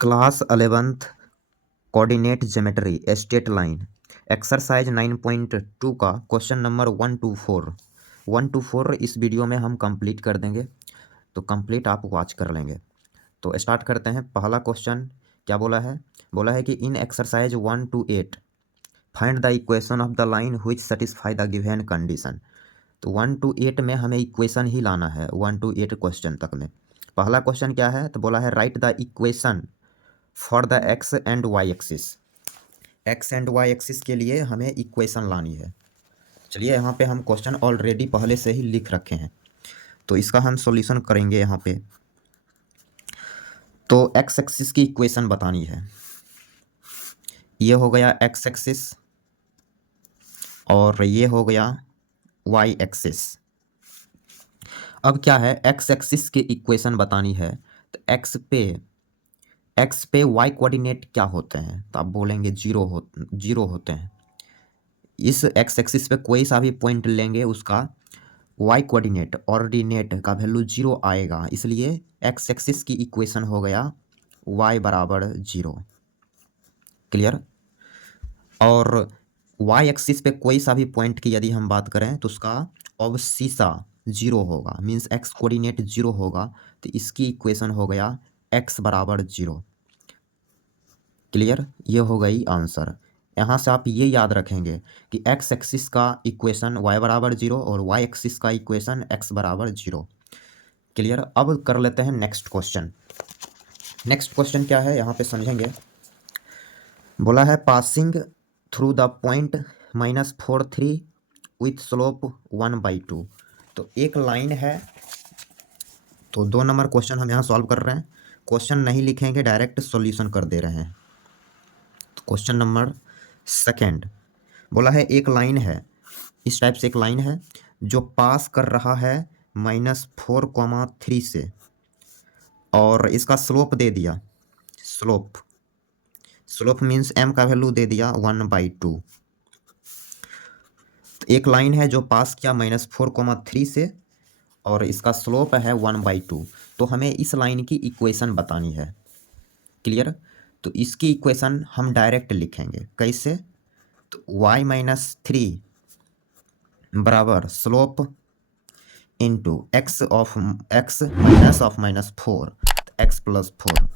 Class 11th coordinate geometry straight line exercise 9.2 का question number 1 to 4 इस video में हम कंप्लीट कर देंगे। तो कंप्लीट आप वॉच कर लेंगे। तो स्टार्ट करते हैं। पहला क्वेश्चन क्या बोला है कि in exercise 1 to 8 find the equation of the line which satisfy the given condition. तो 1 to 8 में हमें इक्वेशन ही लाना है। 1 to 8 क्वेश्चन तक में पहला क्वेश्चन क्या है, तो बोला है write the equation for the x and y axis. X and y axis के लिए हमें इक्वेशन लानी है। चलिए यहाँ पे हम क्वेश्चन ऑलरेडी पहले से ही लिख रखे हैं, तो इसका हम सॉल्यूशन करेंगे यहाँ पे। तो एक्स एक्सिस की इक्वेशन बतानी है। ये हो गया एक्स एक्सिस और ये हो गया वाई एक्सिस। अब क्या है, एक्स एक्सिस की इक्वेशन बतानी है। तो एक्स पे वाई कोऑर्डिनेट क्या होते हैं, तो आप बोलेंगे जीरो होते हैं। इस एक्स एक्सिस पे कोई सा भी पॉइंट लेंगे उसका वाई कोऑर्डिनेट ऑर्डिनेट का वैल्यू जीरो आएगा, इसलिए एक्स एक्सिस की इक्वेशन हो गया वाई बराबर जीरो। क्लियर। और वाई एक्सिस पे कोई सा भी पॉइंट की यदि हम बात करें तो उसका अवशिषा जीरो होगा, मीन्स एक्स कोऑर्डिनेट जीरो होगा, तो इसकी इक्वेशन हो गया एक्स बराबर जीरो। क्लियर, ये हो गई आंसर। यहाँ से आप ये याद रखेंगे कि एक्स एक्सिस का इक्वेशन वाई बराबर जीरो और वाई एक्सिस का इक्वेशन एक्स बराबर जीरो। क्लियर। अब कर लेते हैं नेक्स्ट क्वेश्चन। नेक्स्ट क्वेश्चन क्या है यहाँ पे समझेंगे। बोला है passing through the point -4 3 with slope 1/2। तो एक लाइन है, तो 2 नंबर क्वेश्चन हम यहाँ सॉल्व कर रहे हैं। क्वेश्चन नहीं लिखेंगे, डायरेक्ट सॉल्यूशन कर दे रहे हैं। तो क्वेश्चन नंबर सेकेंड बोला है एक लाइन है, इस टाइप से एक लाइन है जो पास कर रहा है -4, 3 से, और इसका स्लोप दे दिया। स्लोप मीन्स m का वैल्यू दे दिया 1/2। एक लाइन है जो पास किया -4, 3 से और इसका स्लोप है 1/2। तो हमें इस लाइन की इक्वेशन बतानी है। क्लियर। तो इसकी इक्वेशन हम डायरेक्ट लिखेंगे कैसे, तो y-3 बराबर slope into x minus of -4 x plus 4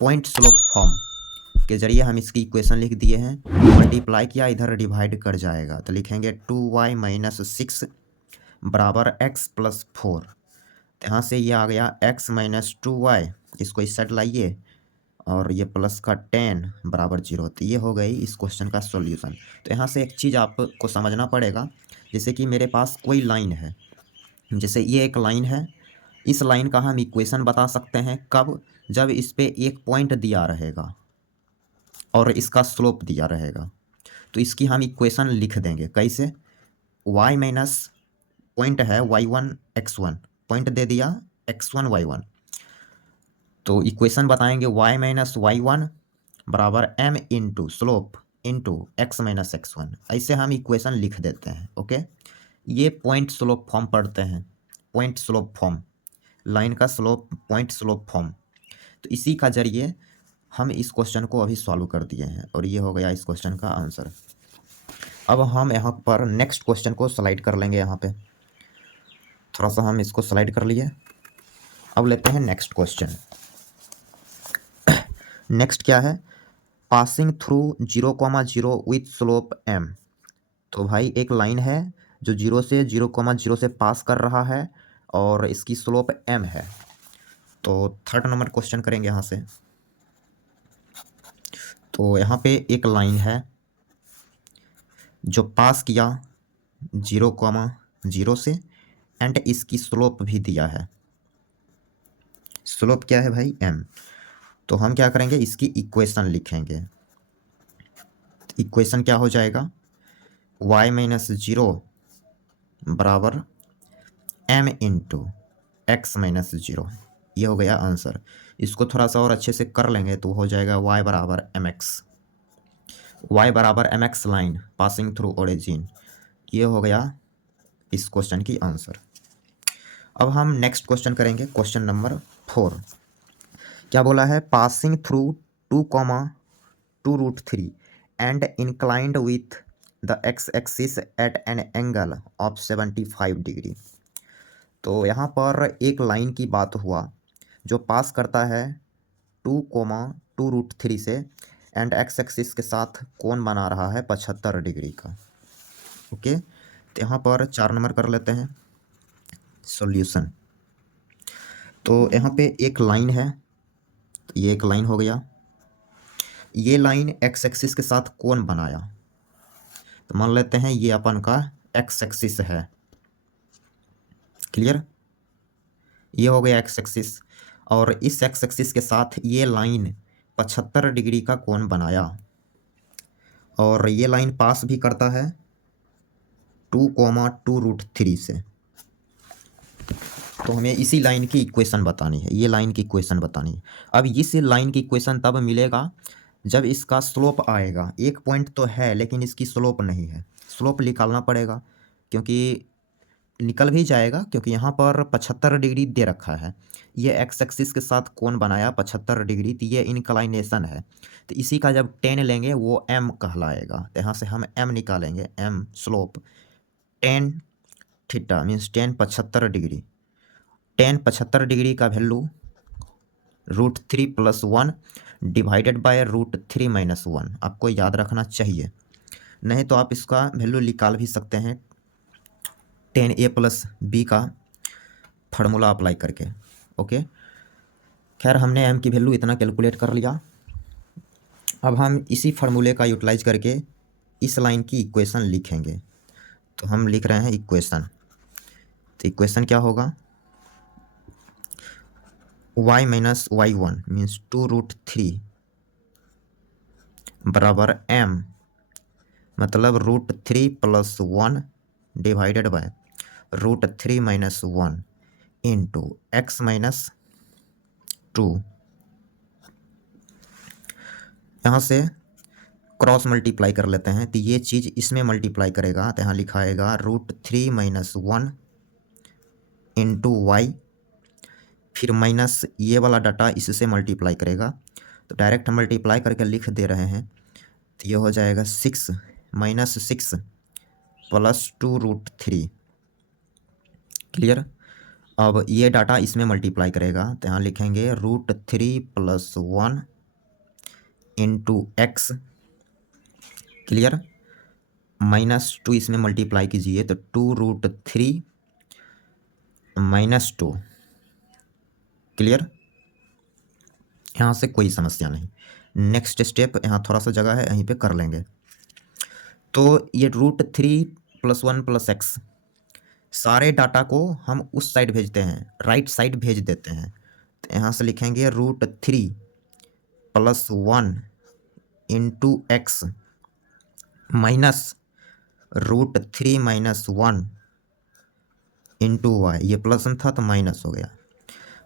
point slope form के जरिए हम इसकी इक्वेशन लिख दिए हैं। मल्टीप्लाई किया, इधर डिवाइड कर जाएगा, तो लिखेंगे 2y-6 बराबर x प्लस 4। यहाँ से ये आ गया x माइनस 2y, इसको इस साइड लाइए और ये प्लस का 10 बराबर 0। तो ये हो गई इस क्वेश्चन का सॉल्यूशन। तो यहाँ से एक चीज़ आपको समझना पड़ेगा, जैसे कि मेरे पास कोई लाइन है, जैसे ये एक लाइन है, इस लाइन का हम इक्वेशन बता सकते हैं कब, जब इस पे एक पॉइंट दिया रहेगा और इसका स्लोप दिया रहेगा। तो इसकी हम इक्वेशन लिख देंगे कैसे, y माइनस पॉइंट है y1 x1, पॉइंट दे दिया x1 y1, तो इक्वेशन बताएंगे y-y1 बराबर m into slope into x minus x1। ऐसे हम इक्वेशन लिख देते हैं। ओके, ये पॉइंट स्लोप फॉर्म पढ़ते हैं, पॉइंट स्लोप फॉर्म, लाइन का स्लोप पॉइंट स्लोप फॉर्म। तो इसी का जरिए हम इस क्वेश्चन को अभी सॉल्व कर दिए हैं और ये हो गया इस क्वेश्चन का आंसर। अब हम यहाँ पर नेक्स्ट क्वेश्चन को स्लाइड कर लेंगे। यहाँ पे थोड़ा सा हम इसको स्लाइड कर लिए। अब लेते हैं नेक्स्ट क्वेश्चन। नेक्स्ट क्या है, passing through 0,0 with slope m। तो भाई एक लाइन है जो 0 से 0,0 से पास कर रहा है और इसकी स्लोप m है। तो 3rd नंबर क्वेश्चन करेंगे यहाँ से। तो यहाँ पे एक लाइन है जो पास किया 0,0 से एंड इसकी स्लोप भी दिया है। स्लोप क्या है भाई, m। तो हम क्या करेंगे, इसकी इक्वेशन लिखेंगे। इक्वेशन क्या हो जाएगा, y-0 बराबर m इंटू एक्स माइनस 0। ये हो गया आंसर। इसको थोड़ा सा और अच्छे से कर लेंगे तो हो जाएगा y बराबर mx line passing through origin. ये हो गया इस क्वेश्चन की आंसर। अब हम नेक्स्ट क्वेश्चन करेंगे, क्वेश्चन नंबर 4। क्या बोला है, passing through 2,2√3 and inclined with the x-axis at an angle of 75 degree. तो यहाँ पर एक लाइन की बात हुआ जो पास करता है 2,2√3 से एंड एक्स एक्सिस के साथ कोण बना रहा है 75 डिग्री का। ओके, तो यहाँ पर 4 नंबर कर लेते हैं सॉल्यूशन। तो यहाँ पे एक लाइन है, ये एक लाइन हो गया, ये लाइन एक्स एक्सिस के साथ कोण बनाया, तो मान लेते हैं ये अपन का एक्स एक्सिस है। क्लियर, ये हो गया एक्स एक्सिस, और इस एक्स एक्सिस के साथ ये लाइन 75 डिग्री का कोण बनाया, और ये लाइन पास भी करता है 2,2√3 से। तो हमें इसी लाइन की इक्वेशन बतानी है, ये लाइन की इक्वेशन बतानी है। अब इस लाइन की इक्वेशन तब मिलेगा जब इसका स्लोप आएगा। एक पॉइंट तो है लेकिन इसकी स्लोप नहीं है, स्लोप निकालना पड़ेगा, क्योंकि निकल भी जाएगा क्योंकि यहाँ पर 75 डिग्री दे रखा है। ये एक्स एक्सिस के साथ कोण बनाया 75 डिग्री, तो ये इंक्लाइनेशन है, तो इसी का जब टेन लेंगे वो एम कहलाएगा। तो यहाँ से हम एम निकालेंगे, m slope tan theta means tan 75 degree. Tan 75 degree का वैल्यू √3 + 1 डिवाइडेड बाय √3 - 1 आपको याद रखना चाहिए, नहीं तो आप इसका वैल्यू निकाल भी सकते हैं 10a + b का फार्मूला अप्लाई करके। ओके, खैर हमने m की वैल्यू इतना कैलकुलेट कर लिया। अब हम इसी फार्मूले का यूटिलाइज करके इस लाइन की इक्वेशन लिखेंगे। तो हम लिख रहे हैं इक्वेशन, तो इक्वेशन क्या होगा, y - y1 मीन्स 2√3 बराबर m मतलब √3 + 1 डिवाइडेड बाय √3 - 1 इंटू x - 2। यहाँ से क्रॉस मल्टीप्लाई कर लेते हैं, तो ये चीज़ इसमें मल्टीप्लाई करेगा, तो यहाँ लिखाएगा √3 - 1 इंटू वाई, फिर माइनस ये वाला डाटा इससे मल्टीप्लाई करेगा, तो डायरेक्ट मल्टीप्लाई करके लिख दे रहे हैं, तो ये हो जाएगा 6 - 6 + 2√3। क्लियर, अब ये डाटा इसमें मल्टीप्लाई करेगा, तो यहाँ लिखेंगे √3 + 1 इंटू एक्स। क्लियर, -2 इसमें मल्टीप्लाई कीजिए तो 2√3 - 2। क्लियर, यहाँ से कोई समस्या नहीं। नेक्स्ट स्टेप यहाँ थोड़ा सा जगह है, यहीं पे कर लेंगे। तो ये √3 + 1 + x सारे डाटा को हम उस साइड भेजते हैं, राइट साइड भेज देते हैं, तो यहाँ से लिखेंगे √3 + 1 into x minus √3 - 1 into y. ये प्लस था तो माइनस हो गया।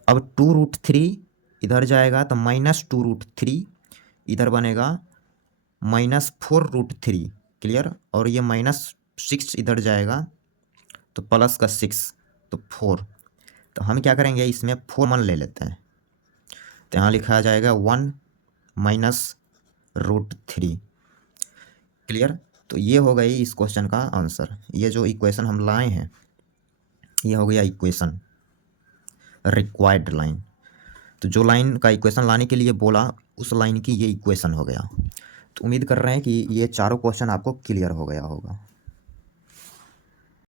अब 2√3 इधर जाएगा तो -2√3 इधर बनेगा -4√3। क्लियर, और ये -6 इधर जाएगा तो प्लस का 6 तो 4। तो हम क्या करेंगे, इसमें 4 कॉमन ले लेते हैं, तो यहाँ लिखा जाएगा 1 - √3। क्लियर, तो ये हो गई इस क्वेश्चन का आंसर। ये जो इक्वेशन हम लाए हैं ये हो गया इक्वेशन, रिक्वायर्ड लाइन। तो जो लाइन का इक्वेशन लाने के लिए बोला उस लाइन की ये इक्वेशन हो गया। तो उम्मीद कर रहे हैं कि ये चारों क्वेश्चन आपको क्लियर हो गया होगा।